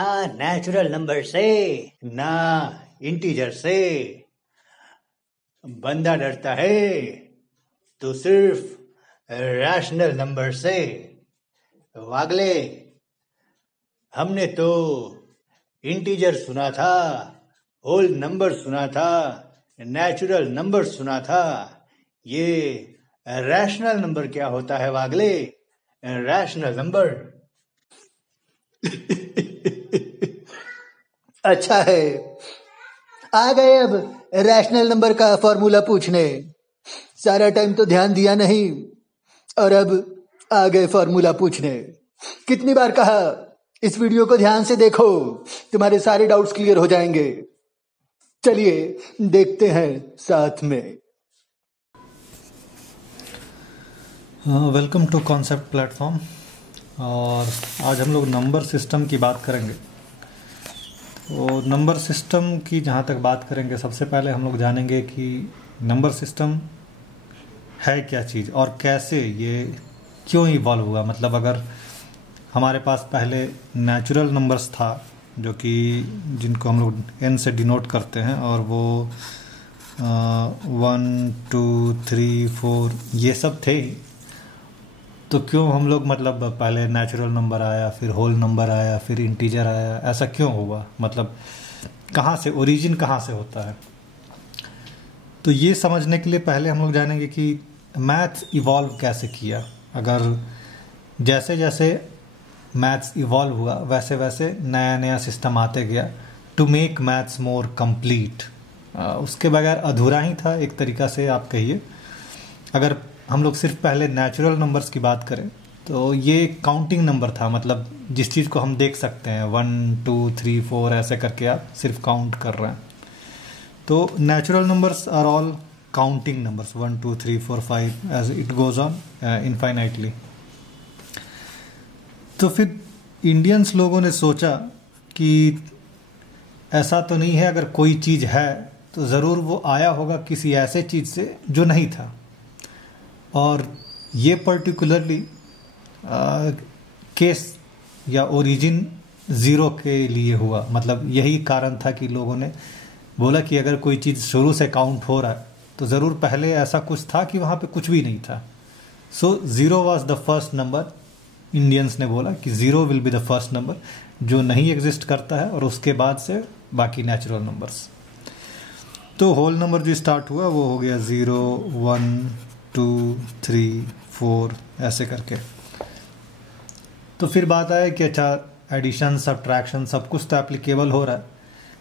हाँ, natural number से ना, इंटीजर से। बंदा डरता है तो सिर्फ रैशनल नंबर से। वागले, हमने तो इंटीजर सुना था, होल नंबर सुना था, नेचुरल नंबर सुना था। ये रैशनल नंबर क्या होता है वागले? Rational number. अच्छा है, आ गए अब रैशनल नंबर का फॉर्मूला पूछने। सारा टाइम तो ध्यान दिया नहीं और अब आ गए फॉर्मूला पूछने। कितनी बार कहा इस वीडियो को ध्यान से देखो, तुम्हारे सारे डाउट्स क्लियर हो जाएंगे। चलिए देखते हैं साथ में। Welcome to concept platform. और आज हम लोग नंबर सिस्टम की बात करेंगे। तो नंबर सिस्टम की जहाँ तक बात करेंगे, सबसे पहले हम लोग जानेंगे कि नंबर सिस्टम है क्या चीज़ और कैसे ये क्यों इवॉल्व हुआ। मतलब अगर हमारे पास पहले नेचुरल नंबर्स था, जो कि जिनको हम लोग n से डिनोट करते हैं, और वो 1 2 3 4 ये सब थे, तो क्यों हम लोग मतलब पहले नेचुरल नंबर आया, फिर होल नंबर आया, फिर इंटीजर आया, ऐसा क्यों हुआ? मतलब कहाँ से ओरिजिन कहाँ से होता है? तो ये समझने के लिए पहले हम लोग जानेंगे कि मैथ्स इवॉल्व कैसे किया। अगर जैसे जैसे मैथ्स इवॉल्व हुआ वैसे वैसे नया नया सिस्टम आते गया to make maths more complete. उसके बगैर अधूरा ही था एक तरीक़ा से आप कहिए। अगर हम लोग सिर्फ पहले नेचुरल नंबर्स की बात करें तो ये काउंटिंग नंबर था, मतलब जिस चीज़ को हम देख सकते हैं 1 2 3 4 ऐसे करके आप सिर्फ काउंट कर रहे हैं। तो natural numbers are all counting numbers, 1 2 3 4 5 as it goes on infinitely. तो फिर इंडियंस लोगों ने सोचा कि ऐसा तो नहीं है, अगर कोई चीज़ है तो ज़रूर वो आया होगा किसी ऐसे चीज़ से जो नहीं था। और ये पर्टिकुलरली केस या ओरिजिन ज़ीरो के लिए हुआ। मतलब यही कारण था कि लोगों ने बोला कि अगर कोई चीज़ शुरू से काउंट हो रहा है तो ज़रूर पहले ऐसा कुछ था कि वहाँ पे कुछ भी नहीं था। So zero was the first number. Indians ने बोला कि zero will be the first number जो नहीं एग्जिस्ट करता है, और उसके बाद से बाकी नेचुरल नंबर्स। तो होल नंबर जो स्टार्ट हुआ वो हो गया 0 1 2 3 4 ऐसे करके। तो फिर बात आया कि अच्छा, एडिशन सब्ट्रैक्शन सब कुछ तो एप्लीकेबल हो रहा है,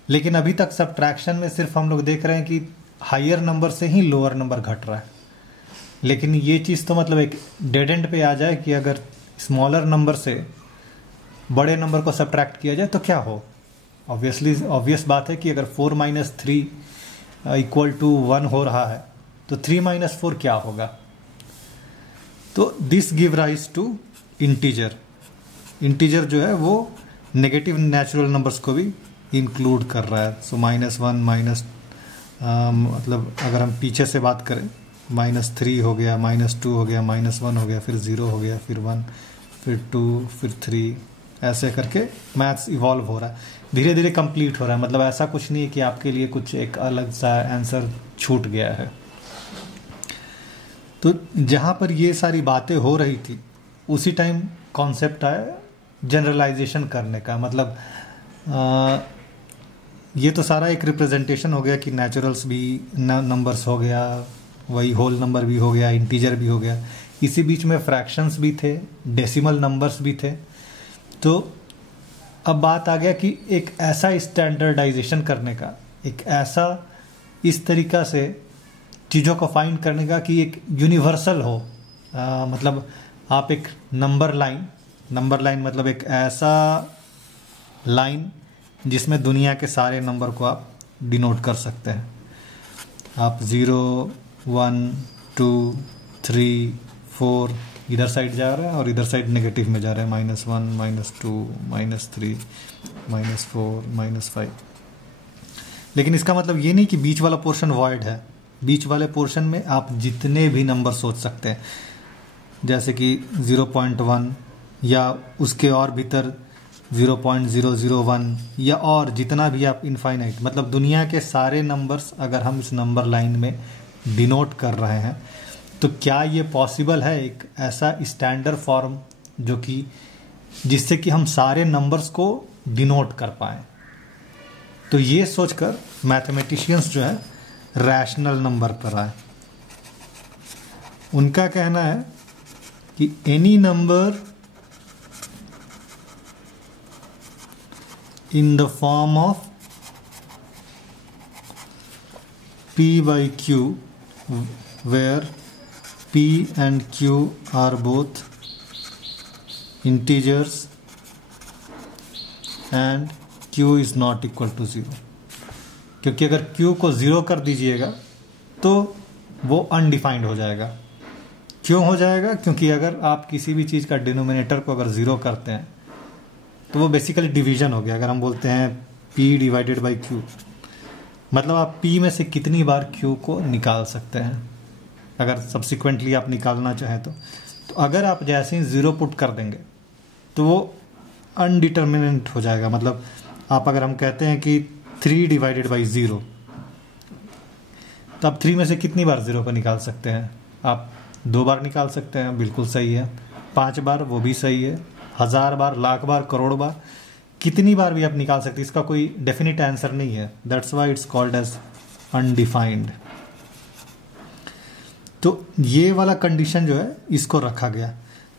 लेकिन अभी तक सब्ट्रैक्शन में सिर्फ हम लोग देख रहे हैं कि हायर नंबर से ही लोअर नंबर घट रहा है। लेकिन ये चीज़ तो मतलब एक डेड एंड पे आ जाए कि अगर स्मॉलर नंबर से बड़े नंबर को सब्ट्रैक्ट किया जाए तो क्या हो। ऑब्वियस बात है कि अगर 4 - 3 = 1 हो रहा है तो 3 - 4 क्या होगा? तो this give rise to integer. Integer जो है वो नेगेटिव नेचुरल नंबर्स को भी इंक्लूड कर रहा है। सो -1 मतलब अगर हम पीछे से बात करें, -3 हो गया, -2 हो गया, -1 हो गया, फिर 0 हो गया, फिर 1, फिर 2, फिर 3, ऐसे करके मैथ्स इवॉल्व हो रहा है, धीरे धीरे कंप्लीट हो रहा है। मतलब ऐसा कुछ नहीं है कि आपके लिए कुछ एक अलग सा आंसर छूट गया है। तो जहाँ पर ये सारी बातें हो रही थी उसी टाइम कॉन्सेप्ट आया जनरलाइजेशन करने का। मतलब ये तो सारा एक रिप्रेजेंटेशन हो गया कि नेचुरल्स भी नंबर्स हो गया, वही होल नंबर भी हो गया, इंटीजर भी हो गया, इसी बीच में फ्रैक्शंस भी थे, डेसिमल नंबर्स भी थे। तो अब बात आ गया कि एक ऐसा स्टैंडर्डाइजेशन करने का, एक ऐसा इस तरीक़ा से चीज़ों को फाइंड करने का कि एक यूनिवर्सल हो। मतलब आप एक नंबर लाइन मतलब एक ऐसा लाइन जिसमें दुनिया के सारे नंबर को आप डिनोट कर सकते हैं। आप 0 1 2 3 4 इधर साइड जा रहा है और इधर साइड नेगेटिव में जा रहा है, -1 -2 -3 -4 -5। लेकिन इसका मतलब ये नहीं कि बीच वाला पोर्शन वॉइड है। बीच वाले पोर्शन में आप जितने भी नंबर सोच सकते हैं, जैसे कि 0.1 या उसके और भीतर 0.001 या और जितना भी आप इनफाइनाइट, मतलब दुनिया के सारे नंबर्स अगर हम इस नंबर लाइन में डिनोट कर रहे हैं, तो क्या ये पॉसिबल है एक ऐसा स्टैंडर्ड फॉर्म जो कि जिससे कि हम सारे नंबर्स को डिनोट कर पाएँ? तो ये सोचकर मैथमेटिशियंस जो है रैशनल नंबर पर आए। उनका कहना है कि any number in the form of p by q where p and q are both integers and q is not equal to 0, क्योंकि अगर q को 0 कर दीजिएगा तो वो अनडिफाइंड हो जाएगा। क्यों हो जाएगा? क्योंकि अगर आप किसी भी चीज़ का डिनोमिनेटर को अगर 0 करते हैं तो वो बेसिकली डिवीजन हो गया। अगर हम बोलते हैं p डिवाइडेड बाई q, मतलब आप p में से कितनी बार q को निकाल सकते हैं अगर सब्सिक्वेंटली आप निकालना चाहें तो अगर आप जैसे ही 0 पुट कर देंगे तो वो अनडिटर्मिनेंट हो जाएगा। मतलब आप अगर हम कहते हैं कि 3 डिवाइडेड बाई 0, तो आप 3 में से कितनी बार 0 को निकाल सकते हैं? आप 2 बार निकाल सकते हैं, बिल्कुल सही है। 5 बार, वो भी सही है। 1000 बार, लाख बार, करोड़ बार, कितनी बार भी आप निकाल सकते हैं। इसका कोई डेफिनेट आंसर नहीं है। That's why it's called as undefined. तो ये वाला कंडीशन जो है इसको रखा गया।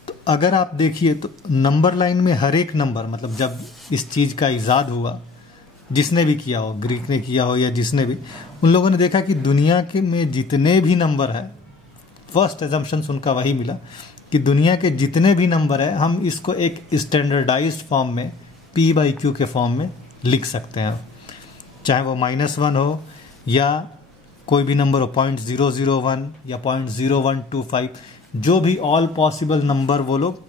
तो अगर आप देखिए तो नंबर लाइन में हर एक नंबर, मतलब जब इस चीज़ का इजाद हुआ, जिसने भी किया हो, ग्रीक ने किया हो या जिसने भी, उन लोगों ने देखा कि दुनिया के में जितने भी नंबर है, फर्स्ट एजम्पशंस उनका वही मिला कि दुनिया के जितने भी नंबर है हम इसको एक स्टैंडर्डाइज्ड फॉर्म में p बाई क्यू के फॉर्म में लिख सकते हैं। चाहे वो -1 हो या कोई भी नंबर हो 0.001 या 0.0125, जो भी ऑल पॉसिबल नंबर वो लोग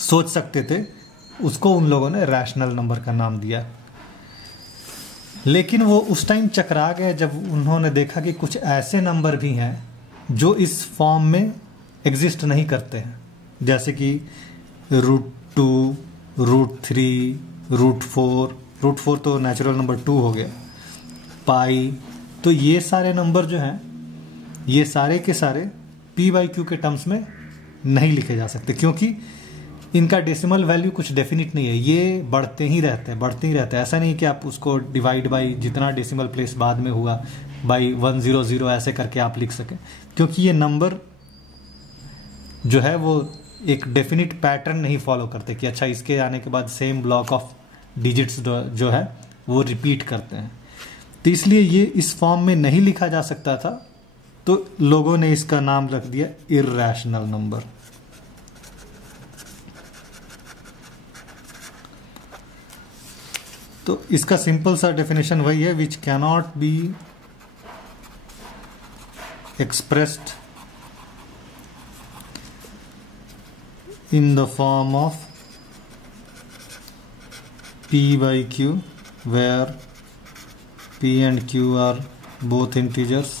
सोच सकते थे, उसको उन लोगों ने रैशनल नंबर का नाम दिया। लेकिन वो उस टाइम चकरा गए जब उन्होंने देखा कि कुछ ऐसे नंबर भी हैं जो इस फॉर्म में एग्जिस्ट नहीं करते हैं, जैसे कि √2, √3, √4, √4 तो नेचुरल नंबर 2 हो गया, पाई। तो ये सारे नंबर जो हैं, ये सारे के सारे p बाई क्यू के टर्म्स में नहीं लिखे जा सकते, क्योंकि इनका डेसिमल वैल्यू कुछ डेफिनिट नहीं है। ये बढ़ते ही रहते हैं। ऐसा नहीं कि आप उसको डिवाइड बाई जितना डेसिमल प्लेस बाद में हुआ बाई 100 ऐसे करके आप लिख सकें, क्योंकि ये नंबर जो है वो एक डेफिनिट पैटर्न नहीं फॉलो करते कि अच्छा इसके आने के बाद सेम ब्लॉक ऑफ डिजिट्स जो है वो रिपीट करते हैं। तो इसलिए ये इस फॉर्म में नहीं लिखा जा सकता था, तो लोगों ने इसका नाम रख दिया इर्रेशनल नंबर। तो इसका सिंपल सा डेफिनेशन वही है, which cannot be expressed in the form of p by q where p and q are both integers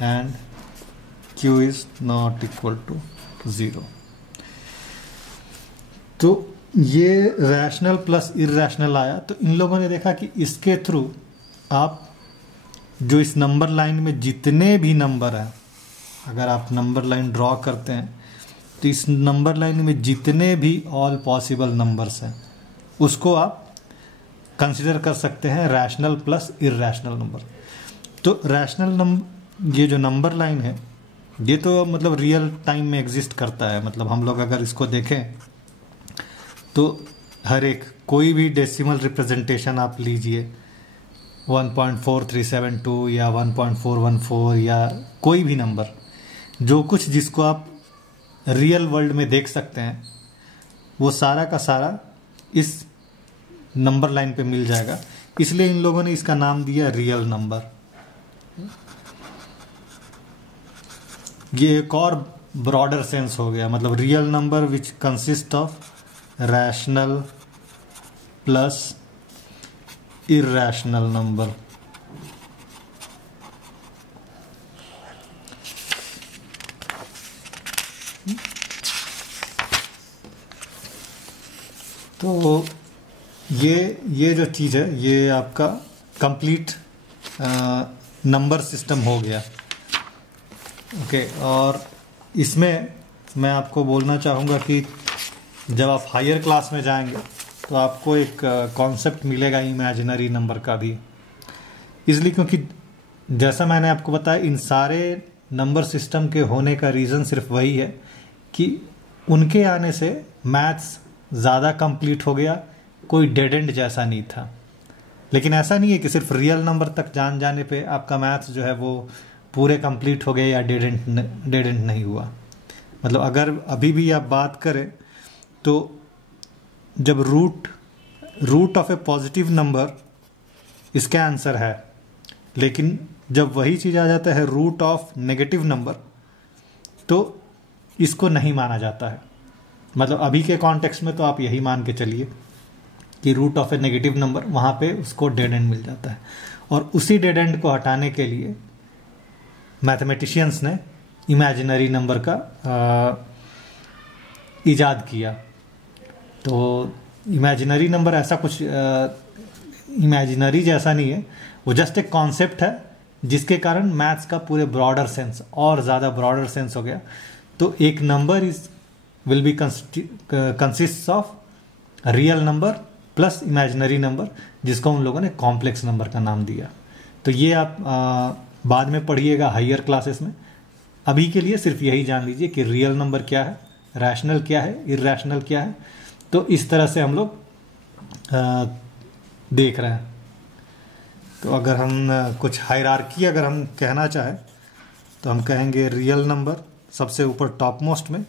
and q is not equal to 0। तो ये रैशनल प्लस इर्रैशनल आया, तो इन लोगों ने देखा कि इसके थ्रू आप जो इस नंबर लाइन में जितने भी नंबर हैं, अगर आप नंबर लाइन ड्रॉ करते हैं तो इस नंबर लाइन में जितने भी ऑल पॉसिबल नंबर्स हैं उसको आप कंसिडर कर सकते हैं रैशनल प्लस इर्रैशनल नंबर। तो रैशनल नंबर, ये जो नंबर लाइन है, ये तो मतलब रियल टाइम में एग्जिस्ट करता है। मतलब हम लोग अगर इसको देखें तो हर एक कोई भी डेसिमल रिप्रेजेंटेशन आप लीजिए, 1.4372 या 1.414 या कोई भी नंबर, जो कुछ जिसको आप रियल वर्ल्ड में देख सकते हैं, वो सारा का सारा इस नंबर लाइन पे मिल जाएगा। इसलिए इन लोगों ने इसका नाम दिया रियल नंबर। ये एक और ब्रॉडर सेंस हो गया, मतलब real number which consist of rational plus irrational number. तो ये जो चीज़ है ये आपका कंप्लीट नंबर सिस्टम हो गया। ओके, और इसमें मैं आपको बोलना चाहूँगा कि जब आप हायर क्लास में जाएंगे तो आपको एक कॉन्सेप्ट मिलेगा इमेजिनरी नंबर का भी, इसलिए क्योंकि जैसा मैंने आपको बताया इन सारे नंबर सिस्टम के होने का रीज़न सिर्फ वही है कि उनके आने से मैथ्स ज़्यादा कंप्लीट हो गया, कोई डेड एंड जैसा नहीं था। लेकिन ऐसा नहीं है कि सिर्फ रियल नंबर तक जाने पे आपका मैथ्स जो है वो पूरे कंप्लीट हो गए या डेड एंड नहीं हुआ। मतलब अगर अभी भी आप बात करें तो जब root of a positive number इसका आंसर है, लेकिन जब वही चीज़ आ जाता है रूट ऑफ नेगेटिव नंबर तो इसको नहीं माना जाता है। मतलब अभी के कॉन्टेक्स्ट में तो आप यही मान के चलिए कि root of a negative number वहाँ पे उसको डेड एंड मिल जाता है, और उसी डेड एंड को हटाने के लिए मैथमेटिशियंस ने इमेजिनरी नंबर का इजाद किया। तो इमेजिनरी नंबर ऐसा कुछ इमेजिनरी जैसा नहीं है, वो जस्ट एक कॉन्सेप्ट है जिसके कारण मैथ्स का पूरे ब्रॉडर सेंस और ज़्यादा ब्रॉडर सेंस हो गया। तो एक number will be consist of real number plus imaginary number, जिसको उन लोगों ने कॉम्प्लेक्स नंबर का नाम दिया। तो ये आप बाद में पढ़िएगा हायर क्लासेस में। अभी के लिए सिर्फ यही जान लीजिए कि रियल नंबर क्या है, रैशनल क्या है, इर्रैशनल क्या है। तो इस तरह से हम लोग देख रहे हैं। तो अगर हम कुछ हायरार्की अगर हम कहना चाहें तो हम कहेंगे रियल नंबर सबसे ऊपर टॉप मोस्ट में,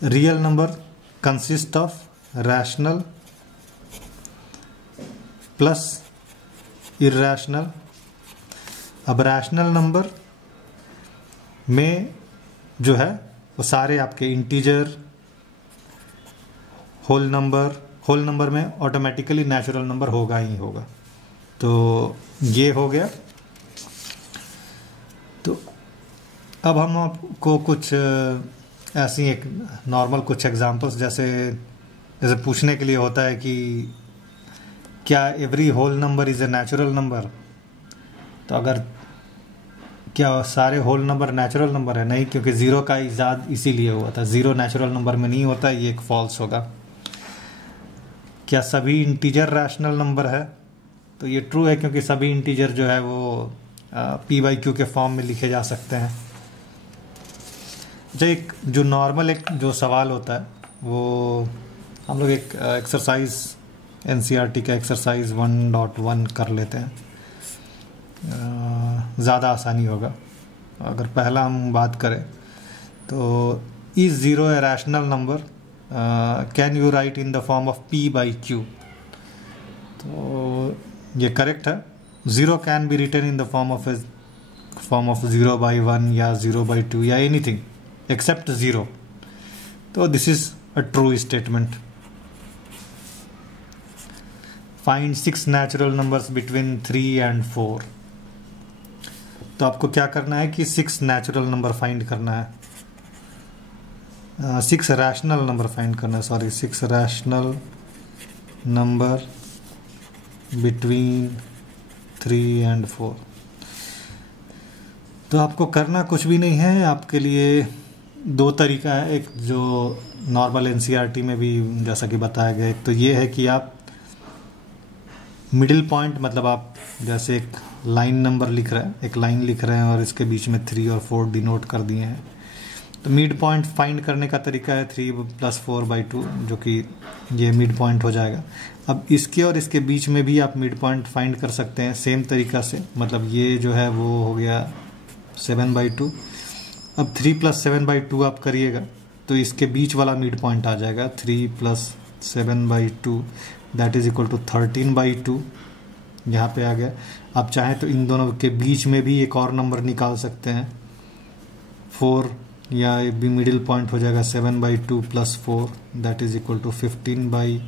real number consist of rational plus irrational. अब रैशनल नंबर में जो है वो सारे आपके इंटीजर, होल नंबर में ऑटोमेटिकली नेचुरल नंबर होगा ही होगा। तो ये हो गया। तो अब हम आपको कुछ ऐसी एक नॉर्मल कुछ एग्जांपल्स जैसे पूछने के लिए होता है कि क्या every whole number is a natural number. तो अगर क्या सारे होल नंबर नेचुरल नंबर है? नहीं, क्योंकि ज़ीरो का इजाद इसीलिए हुआ था। ज़ीरो नेचुरल नंबर में नहीं होता, ये एक फॉल्स होगा। क्या सभी इंटीजर रैशनल नंबर है? तो ये ट्रू है, क्योंकि सभी इंटीजर जो है वो p/q के फॉर्म में लिखे जा सकते हैं। जो एक जो नॉर्मल एक जो सवाल होता है वो हम लोग एक एक्सरसाइज NCERT का एक्सरसाइज 1.1 कर लेते हैं, ज़्यादा आसानी होगा। अगर पहला हम बात करें तो is zero a rational number, can you write in the form of p/q। तो ये करेक्ट है। Zero can be written in the form of 0/1 या 0/2 या एनीथिंग एक्सेप्ट ज़ीरो। तो this is a true statement. Find 6 natural numbers between 3 and 4। तो आपको क्या करना है कि 6 नेचुरल नंबर फाइंड करना है, 6 रैशनल नंबर फाइंड करना है, 6 रैशनल नंबर बिटवीन 3 and 4। तो आपको करना कुछ भी नहीं है, आपके लिए 2 तरीका है। एक जो नॉर्मल NCERT में भी जैसा कि बताया गया, एक तो ये है कि आप मिडिल पॉइंट, मतलब आप जैसे एक लाइन नंबर लिख रहे हैं, एक लाइन लिख रहे हैं और इसके बीच में 3 और 4 डिनोट कर दिए हैं। तो मिड पॉइंट फाइंड करने का तरीका है 3 + 4/2, जो कि ये मिड पॉइंट हो जाएगा। अब इसके और इसके बीच में भी आप मिड पॉइंट फाइंड कर सकते हैं सेम तरीका से। मतलब ये जो है वो हो गया 7/2। अब 3 + 7/2 आप करिएगा तो इसके बीच वाला मिड पॉइंट आ जाएगा 3 + 7/2 दैट इज इक्वल टू 13/2। यहाँ पे आ गया। आप चाहें तो इन दोनों के बीच में भी एक और नंबर निकाल सकते हैं 4, या ये भी मिडिल पॉइंट हो जाएगा 7/2 + 4 दैट इज इक्वल टू 15/2।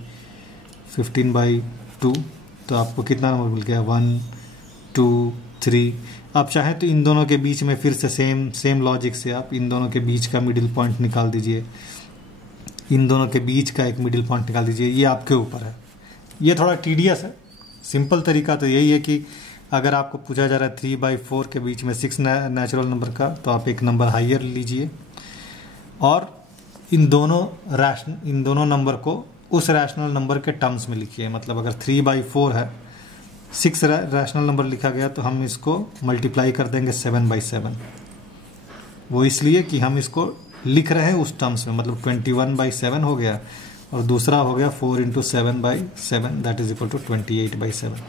तो आपको कितना नंबर मिल गया 1, 2, 3। आप चाहें तो इन दोनों के बीच में फिर से सेम लॉजिक से आप इन दोनों के बीच का मिडिल पॉइंट निकाल दीजिए इन दोनों के बीच का एक मिडिल पॉइंट निकाल दीजिए, ये आपके ऊपर है। ये थोड़ा टीडियस है। सिंपल तरीका तो यही है कि अगर आपको पूछा जा रहा है 3/4 के बीच में 6 नेचुरल नंबर का, तो आप एक नंबर हाइयर लीजिए और इन दोनों नंबर को उस रैशनल नंबर के टर्म्स में लिखिए। मतलब अगर 3/4 है, 6 रैशनल नंबर लिखा गया तो हम इसको मल्टीप्लाई कर देंगे 7/7। वो इसलिए कि हम इसको लिख रहे हैं उस टर्म्स में, मतलब 21/7 हो गया और दूसरा हो गया 4 × 7/7 दैट इज इक्वल टू 28/7।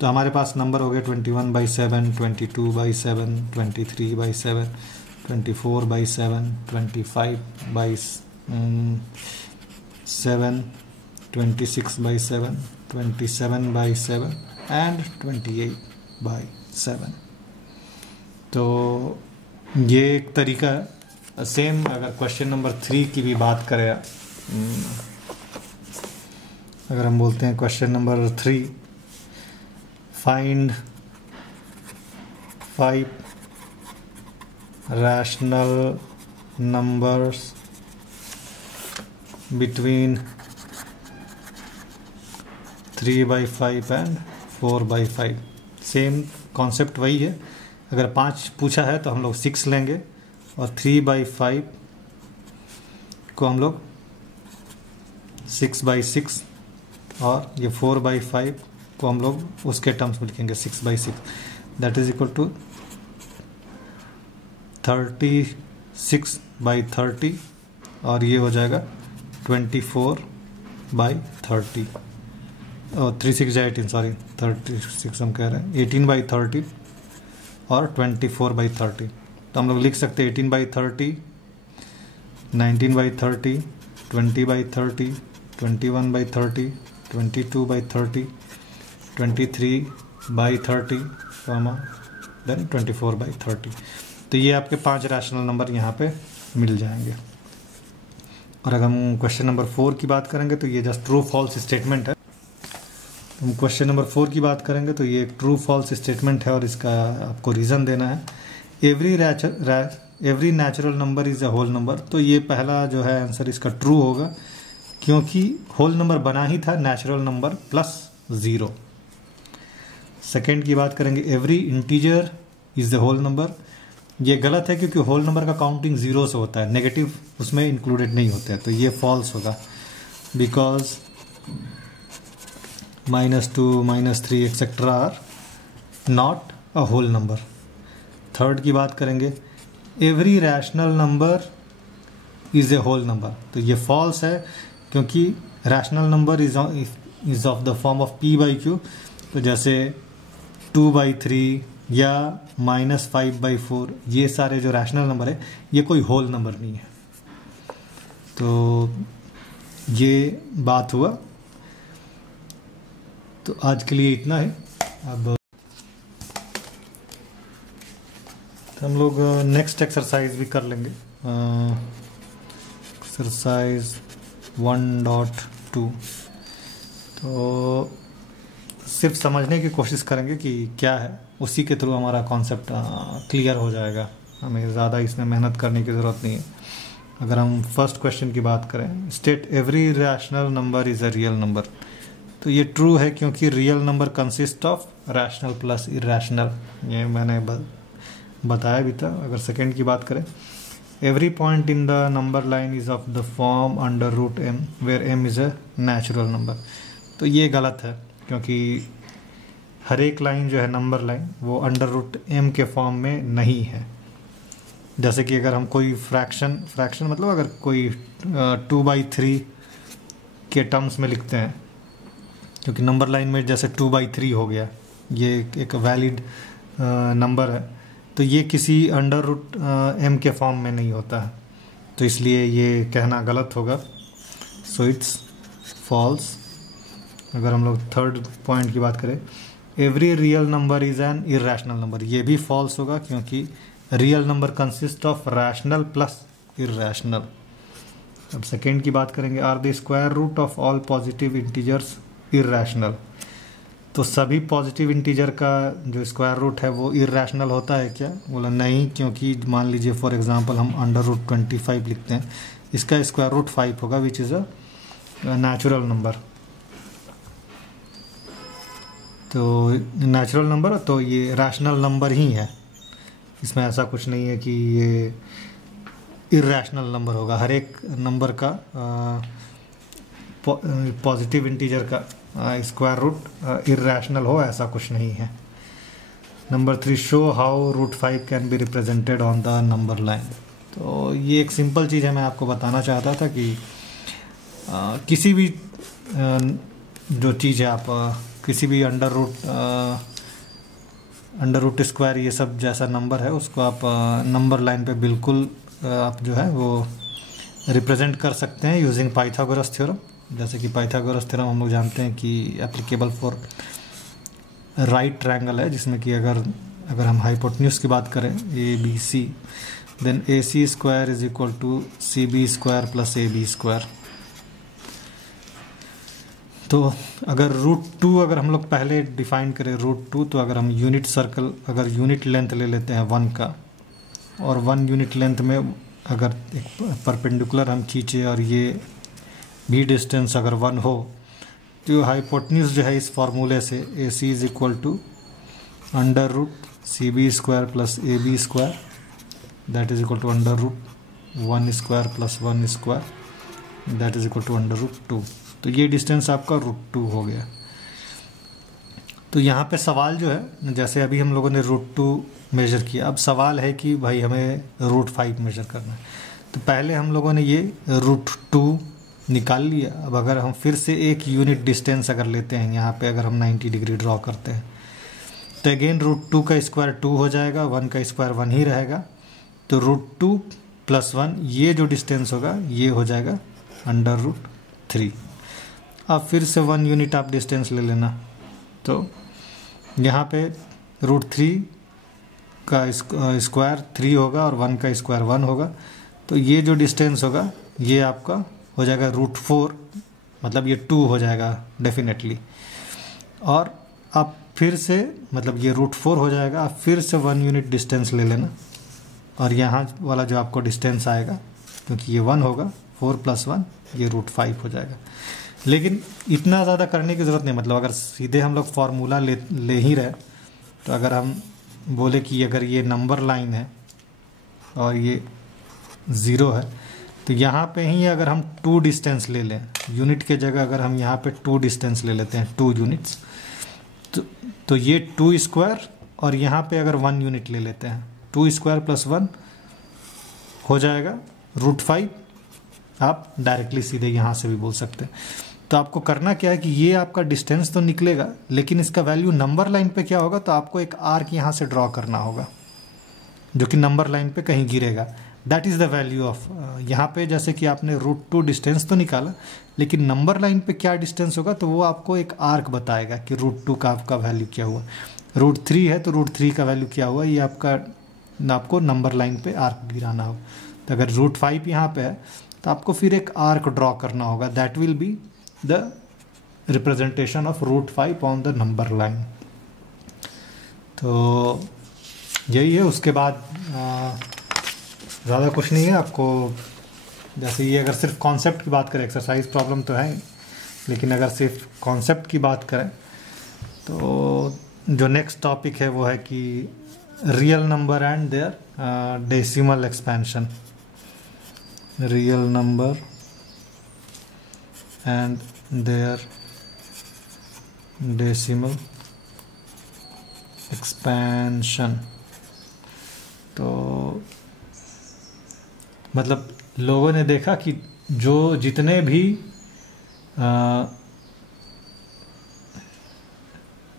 तो हमारे पास नंबर हो गया 21/7, 22/7, 23/7, 24/7, 25/7, 26/7, 27/7 एंड 28/7। तो ये एक तरीका है। सेम अगर क्वेश्चन नंबर 3 की भी बात करें, अगर हम बोलते हैं question number 3, find 5 rational numbers between 3/5 and 4/5। Same concept वही है। अगर 5 पूछा है तो हम लोग 6 लेंगे और 3/5 को हम लोग 6/6 और ये 4/5 को हम लोग उसके टर्म्स में लिखेंगे 6/6 दैट इज इक्वल टू 36/30 और ये हो जाएगा 24/30 और 3/6 सॉरी 36 हम कह रहे हैं 18/30 और 24/30। तो हम लोग लिख सकते हैं 18/30, 19/30, 20/30, 21/30, 22/30, 23/30 देन 24/30। तो ये आपके 5 रैशनल नंबर यहाँ पे मिल जाएंगे। और अगर हम क्वेश्चन नंबर 4 की बात करेंगे तो ये जस्ट ट्रू फॉल्स स्टेटमेंट है। हम क्वेश्चन नंबर 4 की बात करेंगे तो ये एक ट्रू फॉल्स स्टेटमेंट है और इसका आपको रीज़न देना है। Every natural number is a whole number. तो ये पहला जो है आंसर इसका ट्रू होगा, क्योंकि होल नंबर बना ही था नेचुरल नंबर प्लस 0। सेकेंड की बात करेंगे, every integer is a whole number. ये गलत है क्योंकि होल नंबर का काउंटिंग 0 से होता है, नेगेटिव उसमें इंक्लूडेड नहीं होते हैं, तो ये फॉल्स होगा because -2, -3 etcetera are not a whole number. Third की बात करेंगे, every rational number is a whole number. तो ये फॉल्स है क्योंकि rational number is of the form of p/q। तो जैसे 2/3 या -5/4 ये सारे जो रैशनल नंबर है ये कोई होल नंबर नहीं है। तो ये बात हुआ। तो आज के लिए इतना है। अब तो हम लोग नेक्स्ट एक्सरसाइज भी कर लेंगे। एक्सरसाइज 1.2। तो सिर्फ समझने की कोशिश करेंगे कि क्या है, उसी के थ्रू हमारा कॉन्सेप्ट क्लियर हो जाएगा। हमें ज़्यादा इसमें मेहनत करने की ज़रूरत नहीं है। अगर हम फर्स्ट क्वेश्चन की बात करें, state every rational number is a real number. तो ये ट्रू है क्योंकि real number consist of rational plus irrational, ये मैंने बताया भी था। अगर सेकेंड की बात करें, every point in the number line is of the form √m where m is a natural number. तो ये गलत है क्योंकि हर एक लाइन जो है नंबर लाइन वो √m के फॉर्म में नहीं है। जैसे कि अगर हम कोई फ्रैक्शन मतलब अगर कोई 2/3 के टर्म्स में लिखते हैं, क्योंकि नंबर लाइन में जैसे 2/3 हो गया, ये एक वैलिड नंबर है, तो ये किसी √m के फॉर्म में नहीं होता है। तो इसलिए ये कहना गलत होगा। So it's false. अगर हम लोग थर्ड पॉइंट की बात करें, every real number is an irrational number, ये भी फॉल्स होगा क्योंकि real number consist of rational plus irrational. अब सेकेंड की बात करेंगे, are the square root of all positive integers irrational. तो सभी पॉजिटिव इंटीजर का जो स्क्वायर रूट है वो इरैशनल होता है क्या? बोला नहीं, क्योंकि मान लीजिए फॉर एग्जांपल हम √25 लिखते हैं, इसका स्क्वायर रूट 5 होगा, which is a natural number. तो नेचुरल नंबर, तो ये रैशनल नंबर ही है, इसमें ऐसा कुछ नहीं है कि ये इर्रैशनल नंबर होगा। हर एक नंबर का पॉजिटिव इंटीजर का स्क्वायर रूट इर्रैशनल हो, ऐसा कुछ नहीं है। Number 3, show how root 5 can be represented on the number line. तो ये एक सिंपल चीज़ है, मैं आपको बताना चाहता था कि किसी भी जो चीज़ है, आप किसी भी अंडर रूट स्क्वायर ये सब जैसा नंबर है, उसको आप नंबर लाइन पे बिल्कुल आप जो है वो रिप्रेजेंट कर सकते हैं यूजिंग पाइथागोरस थ्योरम। जैसे कि पाइथागोरस थ्योरम हम लोग जानते हैं कि एप्लीकेबल फॉर राइट ट्रायंगल है, जिसमें कि अगर हम हाइपोटेन्यूज की बात करें A B C, then A C square is equal to C B square plus A B square. तो अगर रूट 2 अगर हम लोग पहले डिफाइन करें रूट 2, तो अगर हम यूनिट सर्कल, अगर यूनिट लेंथ ले लेते हैं 1 का, और 1 यूनिट लेंथ में अगर एक परपेंडिकुलर हम खींचे और ये भी डिस्टेंस अगर 1 हो, तो हाइपोटेन्यूज जो है इस फार्मूले से A C is equal to under root C B square plus A B square, that is equal to under root 1 square plus 1 square, that is equal to under root 2। तो ये डिस्टेंस आपका root 2 हो गया। तो यहाँ पे सवाल जो है, जैसे अभी हम लोगों ने रूट 2 मेजर किया, अब सवाल है कि भाई हमें रूट 5 मेजर करना है। तो पहले हम लोगों ने ये रूट 2 निकाल लिया। अब अगर हम फिर से एक यूनिट डिस्टेंस अगर लेते हैं, यहाँ पे अगर हम 90 डिग्री ड्रॉ करते हैं, तो अगेन रूट 2 का स्क्वायर 2 हो जाएगा, 1 का स्क्वायर 1 ही रहेगा। तो रूट 2 प्लस 1, ये जो डिस्टेंस होगा ये हो जाएगा अंडर रूट 3। अब फिर से 1 यूनिट आप डिस्टेंस ले लेना, तो यहाँ पे रूट 3 का स्क्वायर 3 होगा और 1 का स्क्वायर 1 होगा। तो ये जो डिस्टेंस होगा ये आपका हो जाएगा रूट 4, मतलब ये 2 हो जाएगा डेफिनेटली। और आप फिर से, मतलब ये रूट 4 हो जाएगा, आप फिर से 1 यूनिट डिस्टेंस ले लेना, और यहाँ वाला जो आपको डिस्टेंस आएगा, क्योंकि ये 1 होगा, 4 + 1 ये रूट 5 हो जाएगा। लेकिन इतना ज़्यादा करने की ज़रूरत नहीं, मतलब अगर सीधे हम लोग फार्मूला ले ही रहे, तो अगर हम बोले कि अगर ये नंबर लाइन है और ये 0 है, तो यहाँ पे ही अगर हम 2 डिस्टेंस ले लें, यूनिट के जगह अगर हम यहाँ पे 2 डिस्टेंस ले लेते हैं, 2 यूनिट्स, तो ये 2 स्क्वायर, और यहाँ पे अगर 1 यूनिट ले लेते हैं, 2 स्क्वायर प्लस 1 हो जाएगा रूट 5। आप डायरेक्टली सीधे यहाँ से भी बोल सकते हैं। तो आपको करना क्या है कि ये आपका डिस्टेंस तो निकलेगा, लेकिन इसका वैल्यू नंबर लाइन पे क्या होगा, तो आपको एक आर्क यहाँ से ड्रॉ करना होगा जो कि नंबर लाइन पे कहीं गिरेगा। That is the value of, यहाँ पे जैसे कि आपने रूट 2 डिस्टेंस तो निकाला, लेकिन नंबर लाइन पे क्या डिस्टेंस होगा, तो वो आपको एक आर्क बताएगा कि रूट 2 का आपका वैल्यू क्या हुआ। रूट 3 है तो रूट 3 का वैल्यू क्या हुआ, ये आपको नंबर लाइन पे आर्क गिराना हो। तो अगर रूट 5 यहाँ पे है, तो आपको फिर एक आर्क ड्रॉ करना होगा, that will be the representation of root 5 on the number line. तो यही है। उसके बाद ज़्यादा कुछ नहीं है आपको। जैसे ये अगर सिर्फ कॉन्सेप्ट की बात करें, एक्सरसाइज प्रॉब्लम तो है, लेकिन अगर सिर्फ कॉन्सेप्ट की बात करें, तो जो नेक्स्ट टॉपिक है वो है कि real number and their decimal expansion. Real number and their decimal expansion. तो मतलब लोगों ने देखा कि जो जितने भी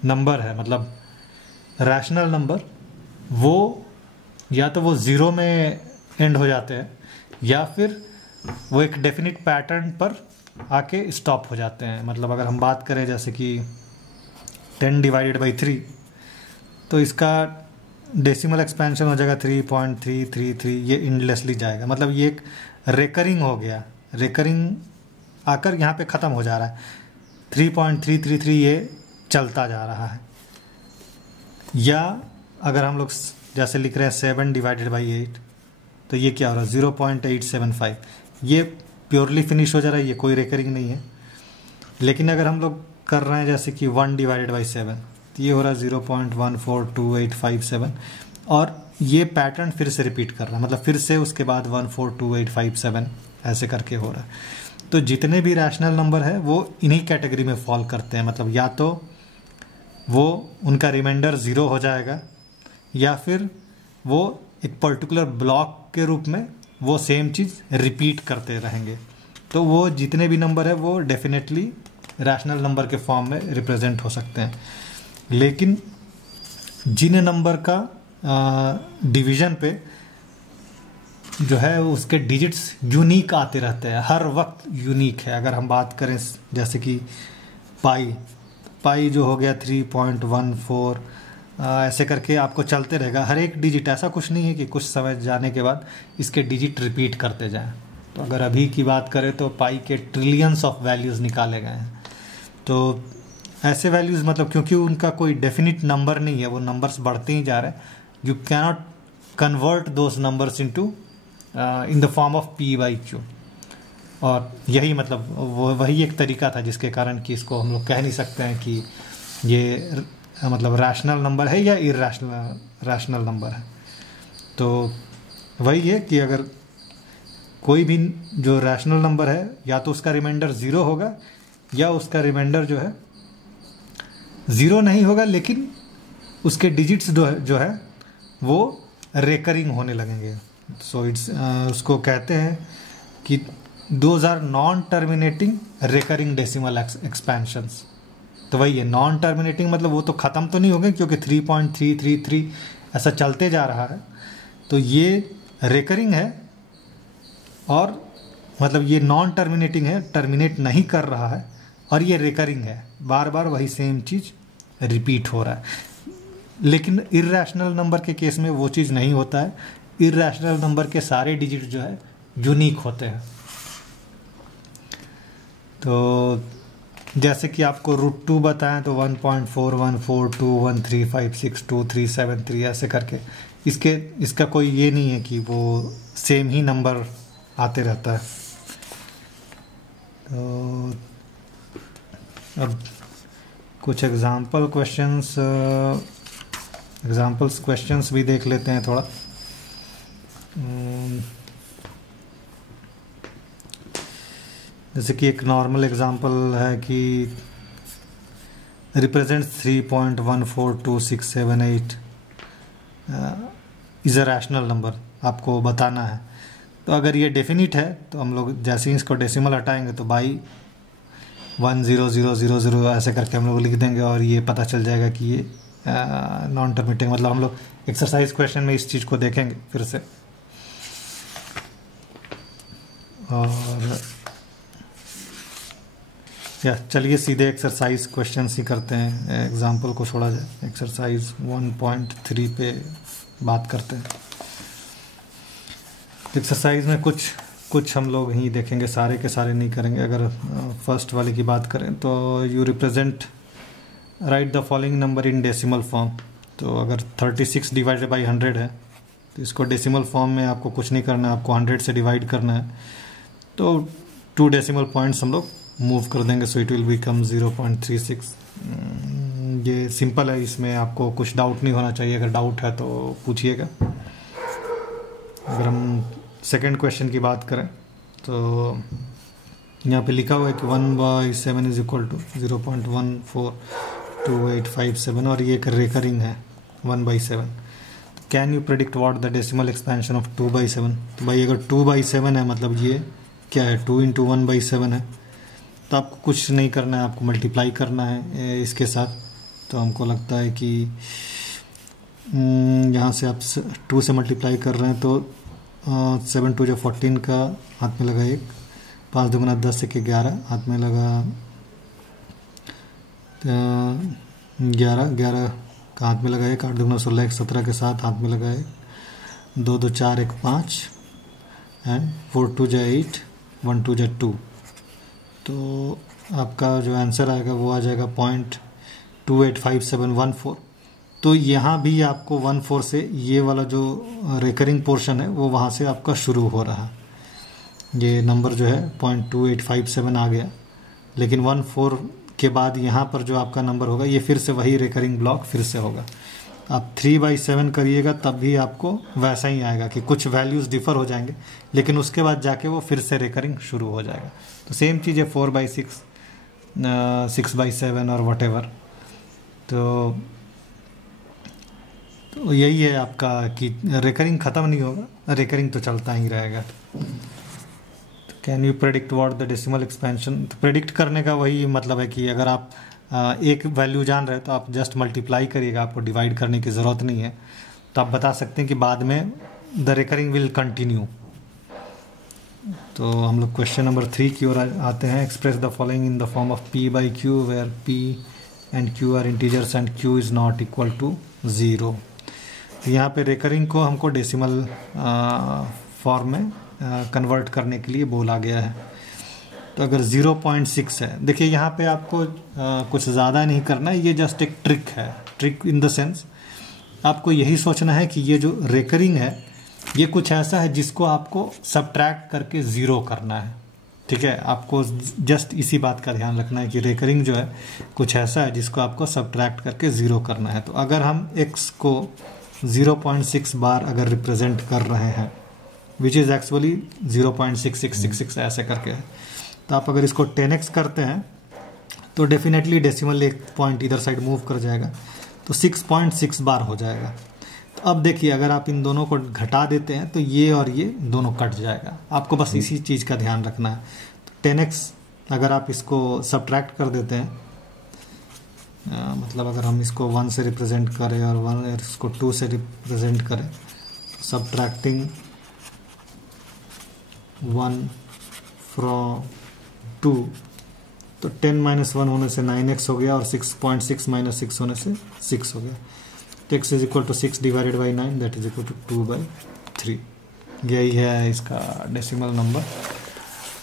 नंबर है, मतलब रैशनल नंबर, वो या तो वो ज़ीरो में एंड हो जाते हैं, या फिर वो एक डेफिनिट पैटर्न पर आके स्टॉप हो जाते हैं। मतलब अगर हम बात करें जैसे कि 10/3, तो इसका डेसिमल एक्सपेंशन हो जाएगा 3.333, ये इंडलेसली जाएगा। मतलब ये एक रेकरिंग हो गया, रेकरिंग आकर यहाँ पे ख़त्म हो जा रहा है। 3.333 ये चलता जा रहा है। या अगर हम लोग जैसे लिख रहे हैं 7/8, तो ये क्या हो रहा है 0.875, ये प्योरली फिनिश हो जा रहा है, ये कोई रेकरिंग नहीं है। लेकिन अगर हम लोग कर रहे हैं जैसे कि 1 डिवाइडेड बाई 7, तो ये हो रहा है 0.142857, और ये पैटर्न फिर से रिपीट कर रहा है, मतलब फिर से उसके बाद 142857 ऐसे करके हो रहा है। तो जितने भी रैशनल नंबर है वो इन्हीं कैटेगरी में फॉल करते हैं, मतलब या तो वो उनका रिमाइंडर 0 हो जाएगा, या फिर वो एक पर्टिकुलर ब्लॉक के रूप में वो सेम चीज़ रिपीट करते रहेंगे। तो वो जितने भी नंबर है वो डेफिनेटली रैशनल नंबर के फॉर्म में रिप्रेजेंट हो सकते हैं। लेकिन जिन नंबर का डिवीज़न पे जो है उसके डिजिट्स यूनिक आते रहते हैं, हर वक्त यूनिक है। अगर हम बात करें जैसे कि पाई जो हो गया 3.14, ऐसे करके आपको चलते रहेगा हर एक डिजिट। ऐसा कुछ नहीं है कि कुछ समय जाने के बाद इसके डिजिट रिपीट करते जाएं। तो अगर अभी की बात करें तो पाई के ट्रिलियंस ऑफ वैल्यूज़ निकाले गए हैं। तो ऐसे वैल्यूज़ मतलब क्योंकि उनका कोई डेफिनिट नंबर नहीं है, वो नंबर्स बढ़ते ही जा रहे हैं। You cannot convert those numbers into in the form of p/q। और यही मतलब वही एक तरीका था जिसके कारण कि इसको हम लोग कह नहीं सकते हैं कि ये मतलब रैशनल नंबर है या इरैशनल नंबर है। तो वही है कि अगर कोई भी जो रैशनल नंबर है या तो उसका रिमाइंडर 0 होगा या उसका रिमाइंडर जो है 0 नहीं होगा, लेकिन उसके डिजिट्स जो है वो रेकरिंग होने लगेंगे। सो इट्स उसको कहते हैं कि those are non terminating recurring decimal expansions. तो वही है नॉन टर्मिनेटिंग, मतलब वो तो ख़त्म तो नहीं होंगे क्योंकि 3.333 ऐसा चलते जा रहा है। तो ये रेकरिंग है और मतलब ये नॉन टर्मिनेटिंग है, टर्मिनेट नहीं कर रहा है, और ये रेकरिंग है, बार बार वही सेम चीज़ रिपीट हो रहा है। लेकिन इरैशनल नंबर के केस में वो चीज़ नहीं होता है। इरैशनल नंबर के सारे डिजिट जो है यूनिक होते हैं। तो जैसे कि आपको √2 बताएं तो 1.414213562373 ऐसे करके इसका कोई ये नहीं है कि वो सेम ही नंबर आते रहता है। तो अब कुछ एग्जाम्पल्स क्वेश्चंस भी देख लेते हैं थोड़ा। जैसे कि एक नॉर्मल एग्जांपल है कि represents 3.142678 is a rational number, आपको बताना है। तो अगर ये डेफिनिट है तो हम लोग जैसे ही इसको डेसिमल हटाएंगे तो बाई 10000 ऐसे करके हम लोग लिख देंगे और ये पता चल जाएगा कि ये नॉन टर्मिनेटिंग। मतलब हम लोग एक्सरसाइज क्वेश्चन में इस चीज़ को देखेंगे फिर से। और चलिए सीधे एक्सरसाइज क्वेश्चन ही करते हैं, एग्जाम्पल को छोड़ा जाए। एक्सरसाइज 1.3 पे बात करते हैं। एक्सरसाइज में कुछ हम लोग ही देखेंगे, सारे के सारे नहीं करेंगे। अगर फर्स्ट वाले की बात करें तो you represent right the following number in decimal form. तो अगर 36 डिवाइडेड बाई 100 है तो इसको डेसिमल फॉर्म में आपको कुछ नहीं करना है, आपको 100 से डिवाइड करना है। तो 2 डेसिमल पॉइंट्स हम लोग मूव कर देंगे, सो इट विल बिकम 0.36। ये सिंपल है, इसमें आपको कुछ डाउट नहीं होना चाहिए। अगर डाउट है तो पूछिएगा। अगर हम सेकंड क्वेश्चन की बात करें तो यहाँ पे लिखा हुआ है कि 1/7 इज इक्वल टू 0.142857 और ये एक रेकरिंग है 1/7। Can you predict what the decimal expansion of 2/7। तो भाई अगर 2/7 है मतलब ये क्या है, 2 × 1/7 है। तो आपको कुछ नहीं करना है, आपको मल्टीप्लाई करना है इसके साथ। तो हमको लगता है कि यहाँ से आप 2 से मल्टीप्लाई कर रहे हैं तो 7 × 2 = 14 का हाथ में लगा 1, 5 × 2 = 10, 1 = 11 हाथ में लगा 11 का हाथ में लगा 1, 8 × 2 = 16, 17 के साथ हाथ में लगा 1, 2 × 2 = 4, 1 = 5 एंड 4 × 2 = 8, 1 × 2 = 2। तो आपका जो आंसर आएगा वो आ जाएगा 0.285714। तो यहाँ भी आपको 14 से ये वाला जो रेकरिंग पोर्शन है वो वहाँ से आपका शुरू हो रहा है। ये नंबर जो है 0.2857 आ गया, लेकिन 1/4 के बाद यहाँ पर जो आपका नंबर होगा ये फिर से वही रिकरिंग ब्लॉक फिर से होगा। आप 3/7 करिएगा तब भी आपको वैसा ही आएगा कि कुछ वैल्यूज़ डिफ़र हो जाएंगे, लेकिन उसके बाद जाके वो फिर से रिकरिंग शुरू हो जाएगा। तो सेम चीज़ है 4/6, 6/7 और वटेवर। तो यही है आपका कि रिकरिंग ख़त्म नहीं होगा, रिकरिंग तो चलता ही रहेगा। Can you predict what the decimal expansion? तो प्रेडिक्ट करने का वही मतलब है कि अगर आप एक वैल्यू जान रहे हैं तो आप जस्ट मल्टीप्लाई करिएगा, आपको डिवाइड करने की ज़रूरत नहीं है। तो आप बता सकते हैं कि बाद में द रिकरिंग विल कंटिन्यू। तो हम लोग क्वेश्चन नंबर 3 की ओर आते हैं। Express the following in the form of P/Q where P and Q are integers and Q is not equal to 0। तो यहाँ पे रिकरिंग को हमको डेसिमल फॉर्म में कन्वर्ट करने के लिए बोला गया है। तो अगर 0.6 है, देखिए यहाँ पे आपको कुछ ज़्यादा नहीं करना है, ये जस्ट एक ट्रिक है। ट्रिक इन द सेंस आपको यही सोचना है कि ये जो रिकरिंग है ये कुछ ऐसा है जिसको आपको सब्ट्रैक्ट करके ज़ीरो करना है। ठीक है, आपको जस्ट इसी बात का ध्यान रखना है कि रिकरिंग जो है कुछ ऐसा है जिसको आपको सब्ट्रैक्ट करके ज़ीरो करना है। तो अगर हम x को 0.6 बार अगर रिप्रेजेंट कर रहे हैं, विच इज़ एक्चुअली 0.6666 ऐसे करके है, तो आप अगर इसको 10x करते हैं तो डेफिनेटली डेसिमल एक पॉइंट इधर साइड मूव कर जाएगा, तो 6.6 बार हो जाएगा। तो अब देखिए अगर आप इन दोनों को घटा देते हैं तो ये और ये दोनों कट जाएगा। आपको बस इसी चीज़ का ध्यान रखना है। तो 10x अगर आप इसको सब्ट्रैक्ट कर देते हैं, मतलब अगर हम इसको 1 से रिप्रेजेंट करें और इसको 2 से रिप्रेजेंट करें, सब्ट्रैक्टिंग 1 फ्रॉम 2, तो 10 - 1 होने से 9x हो गया और 6.6 - 6 होने से 6 हो गया। तो x is equal to 6 divided by 9 that is equal to 2/3। यही है इसका डेसिमल नंबर।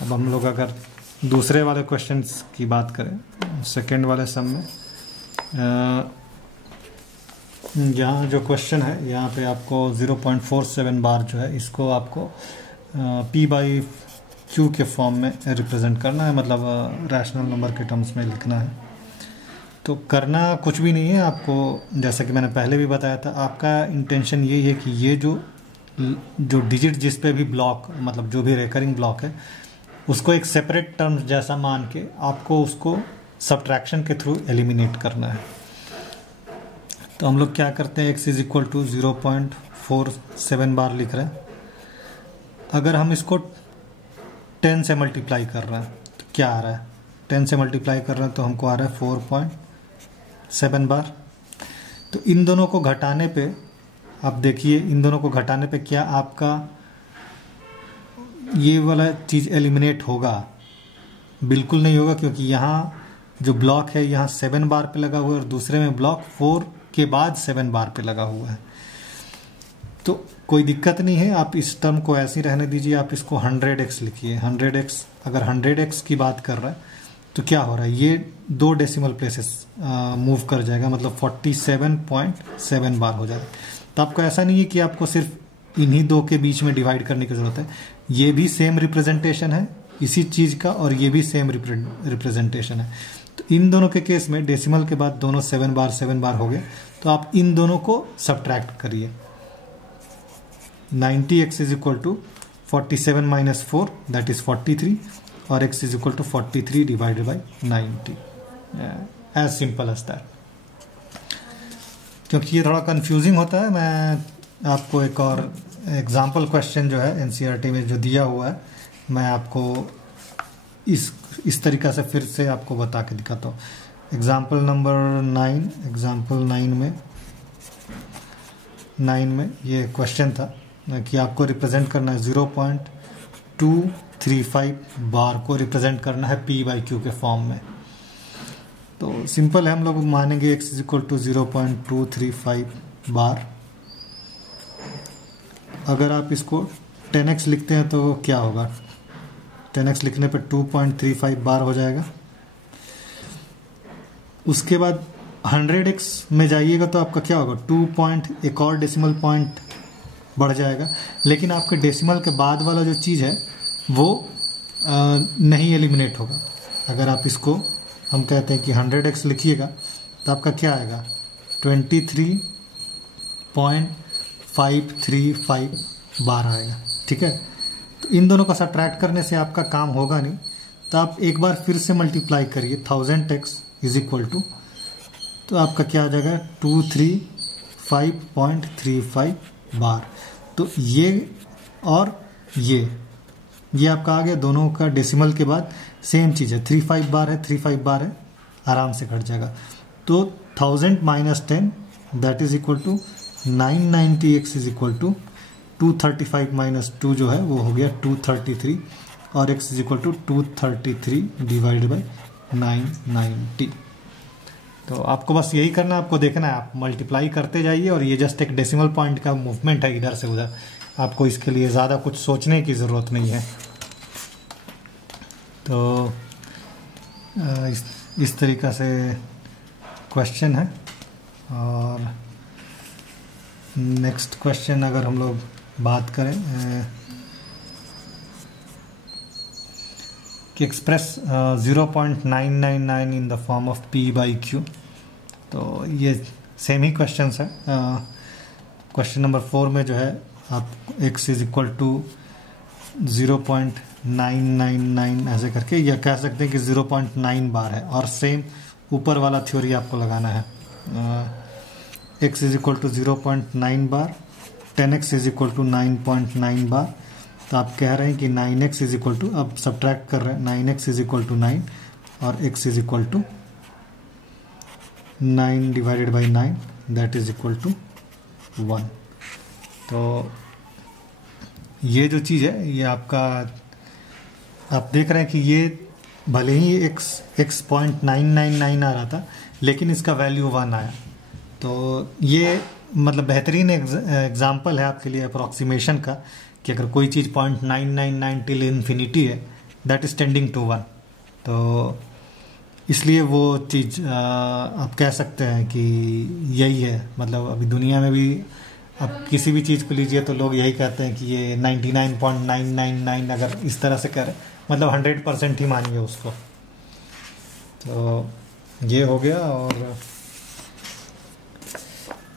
अब हम लोग अगर दूसरे वाले क्वेश्चंस की बात करें, सेकेंड वाले सम में यहाँ जो क्वेश्चन है यहाँ पे आपको 0.47 बार जो है इसको आपको P/Q के फॉर्म में रिप्रेजेंट करना है, मतलब रैशनल नंबर के टर्म्स में लिखना है। तो करना कुछ भी नहीं है आपको, जैसा कि मैंने पहले भी बताया था, आपका इंटेंशन यही है कि ये जो डिजिट जिस पे भी ब्लॉक, मतलब जो भी रिकरिंग ब्लॉक है, उसको एक सेपरेट टर्म जैसा मान के आपको उसको सब्ट्रैक्शन के थ्रू एलिमिनेट करना है। तो हम लोग क्या करते हैं, x इज इक्वल टू 0.47 बार लिख रहे हैं। अगर हम इसको 10 से मल्टीप्लाई कर रहे हैं तो क्या आ रहा है, 10 से मल्टीप्लाई कर रहे हैं तो हमको आ रहा है 4.7 बार। तो इन दोनों को घटाने पे आप देखिए, इन दोनों को घटाने पे क्या आपका ये वाला चीज़ एलिमिनेट होगा? बिल्कुल नहीं होगा, क्योंकि यहाँ जो ब्लॉक है यहाँ 7 बार पे लगा हुआ है और दूसरे में ब्लॉक 4 के बाद 7 बार पे लगा हुआ है। तो कोई दिक्कत नहीं है, आप इस टर्म को ऐसे ही रहने दीजिए। आप इसको 100x लिखिए। 100x, अगर 100x की बात कर रहा है तो क्या हो रहा है, ये 2 डेसिमल प्लेसेस मूव कर जाएगा, मतलब 47.7 बार हो जाएगा। तो आपको ऐसा नहीं है कि आपको सिर्फ इन्हीं दो के बीच में डिवाइड करने की ज़रूरत है, ये भी सेम रिप्रेजेंटेशन है इसी चीज़ का और ये भी सेम रिप्रेजेंटेशन है। तो इन दोनों के केस में डेसिमल के बाद दोनों 7 बार हो गए, तो आप इन दोनों को सब्ट्रैक्ट करिए। 90x is equal to 47 - 4 that is 43 और x is equal to 43 divided by 90। As simple as that. क्योंकि ये थोड़ा कंफ्यूजिंग होता है, मैं आपको एक और एग्जाम्पल क्वेश्चन जो है एनसीईआरटी में जो दिया हुआ है, मैं आपको इस तरीक़ा से फिर से आपको बता के दिखाता हूँ। एग्जाम्पल नंबर 9, एग्जाम्पल 9 में ये क्वेश्चन था कि आपको रिप्रेजेंट करना है 0.235 बार को रिप्रेजेंट करना है P/Q के फॉर्म में। तो सिंपल है, हम लोग मानेंगे x इज इक्वल टू 0.235 बार। अगर आप इसको 10x लिखते हैं तो क्या होगा, 10x लिखने पर 2.35 बार हो जाएगा। उसके बाद 100x में जाइएगा तो आपका क्या होगा, 2 एक और डेसिमल पॉइंट बढ़ जाएगा। लेकिन आपके डेसिमल के बाद वाला जो चीज़ है वो नहीं एलिमिनेट होगा। अगर आप इसको हम कहते हैं कि 100x लिखिएगा तो आपका क्या आएगा 23.535 बार आएगा। ठीक है, तो इन दोनों का सब्ट्रैक्ट करने से आपका काम होगा नहीं, तो आप एक बार फिर से मल्टीप्लाई करिए 1000x इज इक्वल टू, तो आपका क्या आ जाएगा 235.35 बार। तो ये और ये आपका आ गया, दोनों का डेसिमल के बाद सेम चीज़ है, 35 बार है, 35 बार है, आराम से कट जाएगा। तो 1000 minus 10 that is equal to 990x is equal to 235 minus 2 जो है वो हो गया 233 और x is equal to 233 divided by 990। तो आपको बस यही करना है, आपको देखना है, आप मल्टीप्लाई करते जाइए और ये जस्ट एक डेसिमल पॉइंट का मूवमेंट है इधर से उधर, आपको इसके लिए ज़्यादा कुछ सोचने की ज़रूरत नहीं है। तो इस तरीक़ा से क्वेश्चन है। और नेक्स्ट क्वेश्चन अगर हम लोग बात करें कि express 0.999 in the form of P by Q, तो ये सेम ही क्वेश्चन है। क्वेश्चन नंबर 4 में जो है आप x इज इक्वल टू 0.999 ऐसे करके, या कह सकते हैं कि 0.9 बार है, और सेम ऊपर वाला थ्योरी आपको लगाना है। x is equal to 0.9 bar, 10x is equal to 9.9 bar. तो आप कह रहे हैं कि 9x इज इक्वल टू, अब सब्ट्रैक्ट कर रहे हैं, 9x इज इक्वल टू 9 और x is equal to 9 divided by 9 that is equal to 1। तो ये जो चीज़ है ये आपका, आप देख रहे हैं कि ये भले ही x 0.999 आ रहा था लेकिन इसका वैल्यू 1 आया। तो ये मतलब बेहतरीन एग्जाम्पल है आपके लिए अप्रॉक्सीमेशन का, कि अगर कोई चीज़ 0.999 टिल इन्फिनिटी है दैट इज टेंडिंग टू 1। तो इसलिए वो चीज़ आप कह सकते हैं कि यही है। मतलब अभी दुनिया में भी आप किसी भी चीज़ को लीजिए तो लोग यही कहते हैं कि ये 99.999 अगर इस तरह से करें, मतलब 100% ही मानिए उसको। तो ये हो गया। और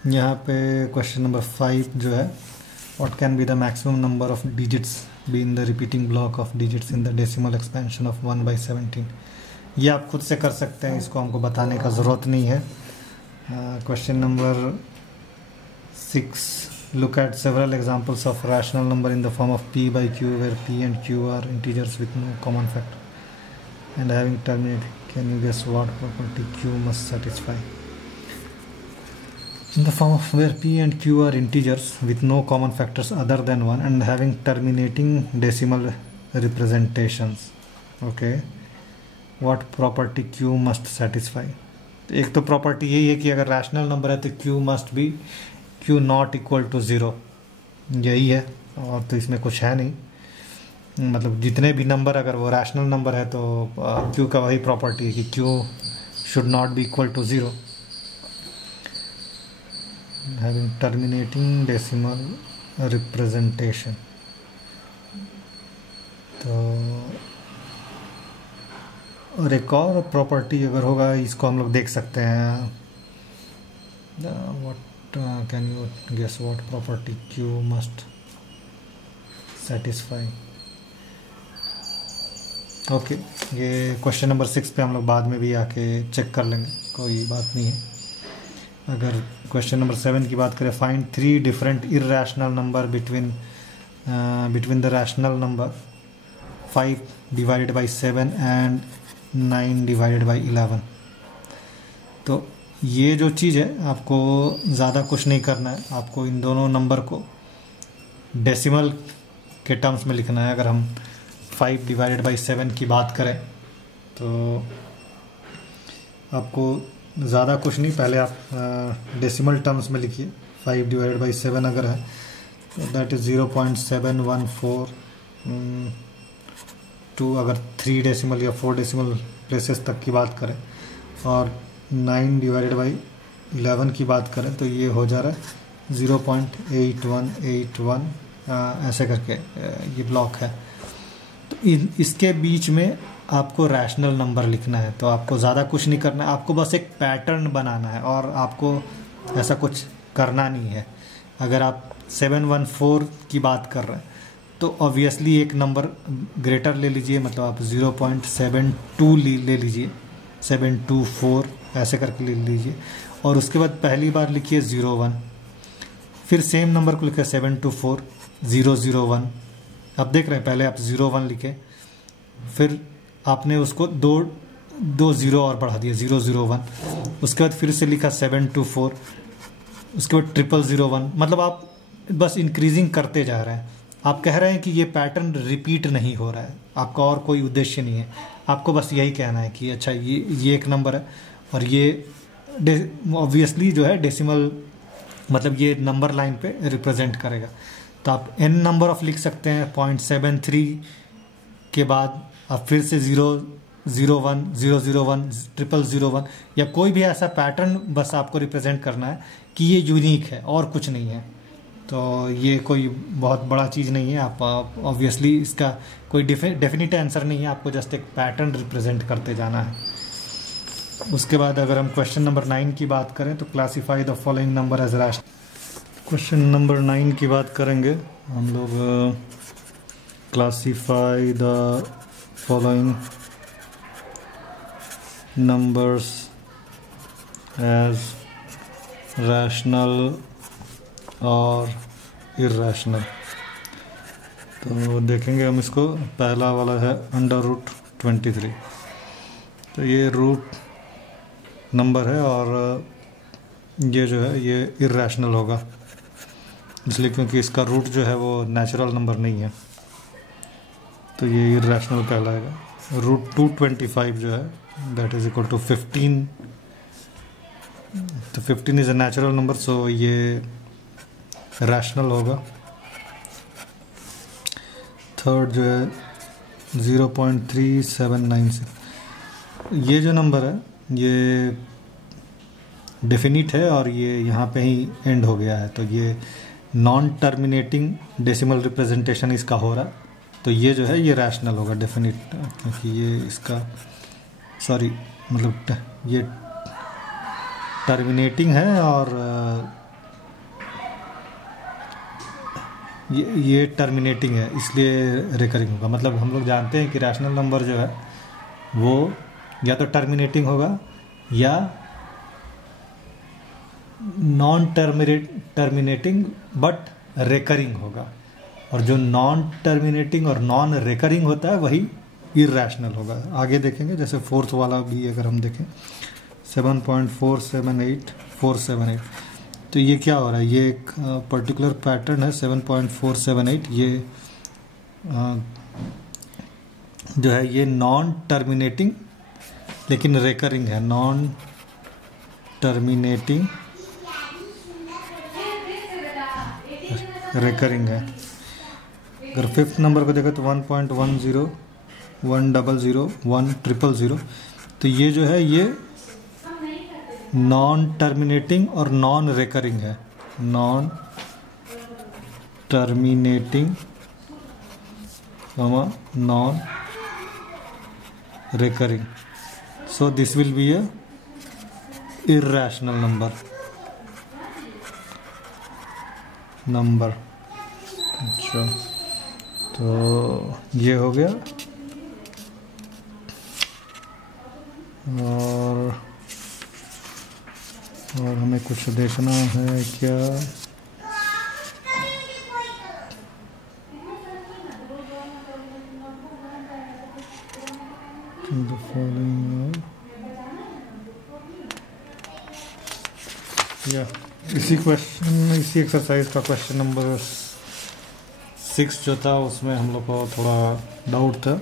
यहाँ पे क्वेश्चन नंबर 5 जो है, what can be the maximum number of digits be in the repeating block of digits in the decimal expansion of 1/17। ये आप खुद से कर सकते हैं, इसको हमको बताने का ज़रूरत नहीं है। Question number 6, look at several examples of rational number in the form of P by Q where P and Q are integers with no common factor and having terminated. Can you guess what property Q must satisfy? In the form of where P and Q are integers with no common factors other than 1 and having terminating decimal representations. Okay, what property Q must satisfy? एक तो property यही है कि अगर rational number है तो Q must be Q not equal to 0, यही है। और तो इसमें कुछ है नहीं, मतलब जितने भी नंबर अगर वो रैशनल नंबर है तो Q का वही प्रॉपर्टी है कि Q should not be equal to 0, having terminating decimal representation. तो और एक और प्रॉपर्टी अगर होगा, इसको हम लोग देख सकते हैं। What can you guess what property Q must satisfy? Okay, ये क्वेश्चन नंबर 6 पे हम लोग बाद में भी आके चेक कर लेंगे, कोई बात नहीं है। अगर क्वेश्चन नंबर 7 की बात करें, find 3 different irrational number between the rational number 5 divided by 7 and 9 divided by 11। तो ये जो चीज़ है आपको ज़्यादा कुछ नहीं करना है, आपको इन दोनों नंबर को डेसिमल के टर्म्स में लिखना है। अगर हम 5 डिवाइडेड बाई 7 की बात करें तो आपको ज़्यादा कुछ नहीं, पहले आप डेसिमल टर्म्स में लिखिए। 5 डिवाइडेड बाई 7 अगर है तो दैट इज़ 0.714, अगर 3 डेसिमल या 4 डेसिमल प्लेसेस तक की बात करें, और 9 डिवाइडेड बाई 11 की बात करें तो ये हो जा रहा है 0.8181, ऐसे करके ये ब्लॉक है। तो इसके बीच में आपको रैशनल नंबर लिखना है। तो आपको ज़्यादा कुछ नहीं करना है, आपको बस एक पैटर्न बनाना है और आपको ऐसा कुछ करना नहीं है। अगर आप 714 की बात कर रहे हैं तो ऑब्वियसली एक नंबर ग्रेटर ले लीजिए, मतलब आप 0.72 ले लीजिए, 724 ऐसे करके ले लीजिए, और उसके बाद पहली बार लिखिए 01, फिर सेम नंबर को लिखे 724 001। अब देख रहे हैं, पहले आप 01 लिखे, फिर आपने उसको दो ज़ीरो और बढ़ा दिया 001, उसके बाद फिर से लिखा 724, उसके बाद 0001। मतलब आप बस इंक्रीजिंग करते जा रहे हैं। आप कह रहे हैं कि ये पैटर्न रिपीट नहीं हो रहा है, आपका और कोई उद्देश्य नहीं है, आपको बस यही कहना है कि अच्छा ये एक नंबर है और ये ऑब्वियसली जो है डेसिमल, मतलब ये नंबर लाइन पे रिप्रेजेंट करेगा। तो आप n नंबर ऑफ लिख सकते हैं, 0.73 के बाद आप फिर से 001 001 0001, या कोई भी ऐसा पैटर्न बस आपको रिप्रेजेंट करना है कि ये यूनिक है और कुछ नहीं है। तो ये कोई बहुत बड़ा चीज़ नहीं है। आप ऑब्वियसली इसका कोई डेफिनेट आंसर नहीं है, आपको जस्ट एक पैटर्न रिप्रेजेंट करते जाना है। उसके बाद अगर हम क्वेश्चन नंबर 9 की बात करें तो classify the following number as rational. Question number 9 की बात करेंगे हम लोग, classify the following numbers as rational और इर्रेशनल। तो देखेंगे हम इसको, पहला वाला है √23। तो ये रूट नंबर है और ये जो है ये इर्रेशनल होगा, इसलिए क्योंकि इसका रूट जो है वो नेचुरल नंबर नहीं है, तो ये इर्रेशनल कहलाएगा। √225 जो है दैट इज इक्वल टू 15, तो 15 इज़ अ नेचुरल नंबर, सो ये रैशनल होगा। थर्ड जो है 0.3796, ये जो नंबर है ये डेफिनिट है और ये यहाँ पे ही एंड हो गया है, तो ये नॉन टर्मिनेटिंग डेसिमल रिप्रेजेंटेशन इसका हो रहा, तो ये जो है ये रैशनल होगा डेफिनिट, क्योंकि ये इसका मतलब ये टर्मिनेटिंग है और ये टर्मिनेटिंग है, इसलिए रिकरिंग होगा। मतलब हम लोग जानते हैं कि रैशनल नंबर जो है वो या तो टर्मिनेटिंग होगा या नॉन टर्मिनेटिंग बट रिकरिंग होगा, और जो नॉन टर्मिनेटिंग और नॉन रिकरिंग होता है वही इर्रेशनल होगा। आगे देखेंगे, जैसे फोर्थ वाला भी अगर हम देखें 7.478478, तो ये क्या हो रहा है, ये एक पर्टिकुलर पैटर्न है 7.478, ये जो है ये नॉन टर्मिनेटिंग लेकिन रिकरिंग है, नॉन टर्मिनेटिंग रिकरिंग है। अगर फिफ्थ नंबर को देखो तो 1.10 100 100, तो ये जो है ये नॉन टर्मिनेटिंग और नॉन रिकरिंग है, non terminating non recurring, so this will be A irrational number. अच्छा, तो ये हो गया। और हमें कुछ देखना है क्या, the following इसी एक्सरसाइज का क्वेश्चन नंबर 6 जो था उसमें हम लोग को थोड़ा डाउट था।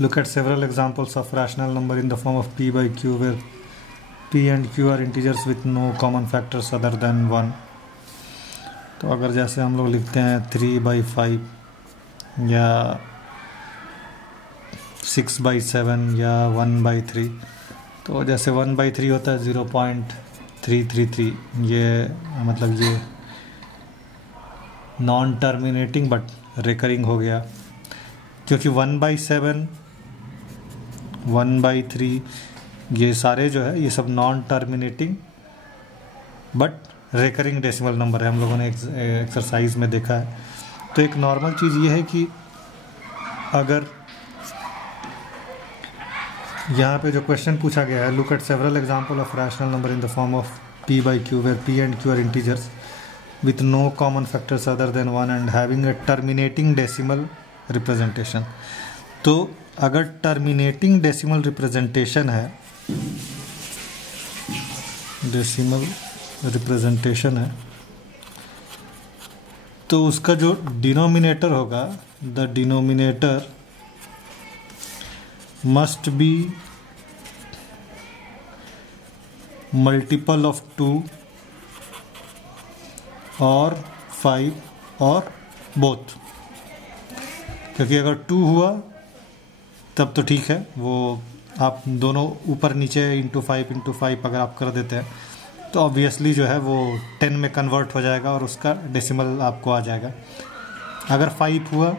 Look at several examples of rational number in the form of p by q where p and q are integers with no common factors other than 1। तो अगर जैसे हम लोग लिखते हैं 3/5 या 6/7 या 1/3, तो जैसे 1/3 होता है 0.333, ये मतलब ये नॉन टर्मिनेटिंग बट रिकरिंग हो गया। क्योंकि 1/7, 1/3 ये सारे जो है ये सब non terminating but recurring decimal number है, हम लोगों ने एक्सरसाइज में देखा है। तो एक नॉर्मल चीज़ ये है कि अगर यहाँ पे जो क्वेश्चन पूछा गया है, look at several example of rational number in the form of p/q where p and q are integers with no common factors other than 1 and having a terminating decimal representation। तो अगर terminating decimal representation है, decimal representation है, तो उसका जो denominator होगा, the denominator must be multiple of 2 और 5 और बोथ। क्योंकि अगर 2 हुआ तब तो ठीक है, वो आप दोनों ऊपर नीचे इंटू 5 अगर आप कर देते हैं तो ऑब्वियसली जो है वो 10 में कन्वर्ट हो जाएगा और उसका डेसिमल आपको आ जाएगा। अगर 5 हुआ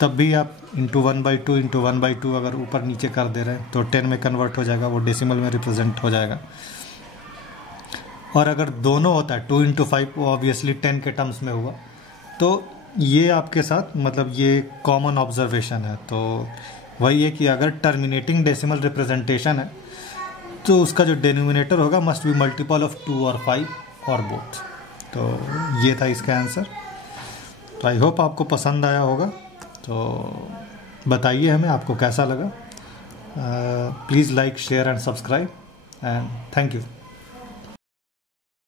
तब भी आप इंटू 1/2 अगर ऊपर नीचे कर दे रहे हैं तो 10 में कन्वर्ट हो जाएगा, वो डेसिमल में रिप्रेजेंट हो जाएगा। और अगर दोनों होता है 2 × 5 वो ऑब्वियसली 10 के टर्म्स में हुआ। तो ये आपके साथ मतलब ये कॉमन ऑब्जर्वेशन है। तो वही है कि अगर टर्मिनेटिंग डेसिमल रिप्रेजेंटेशन है तो उसका जो डिनोमिनेटर होगा मस्ट बी मल्टीपल ऑफ 2 और 5 और बोथ। तो ये था इसका आंसर। तो आई होप आपको पसंद आया होगा। तो बताइए हमें आपको कैसा लगा। Please like, share and subscribe and thank you.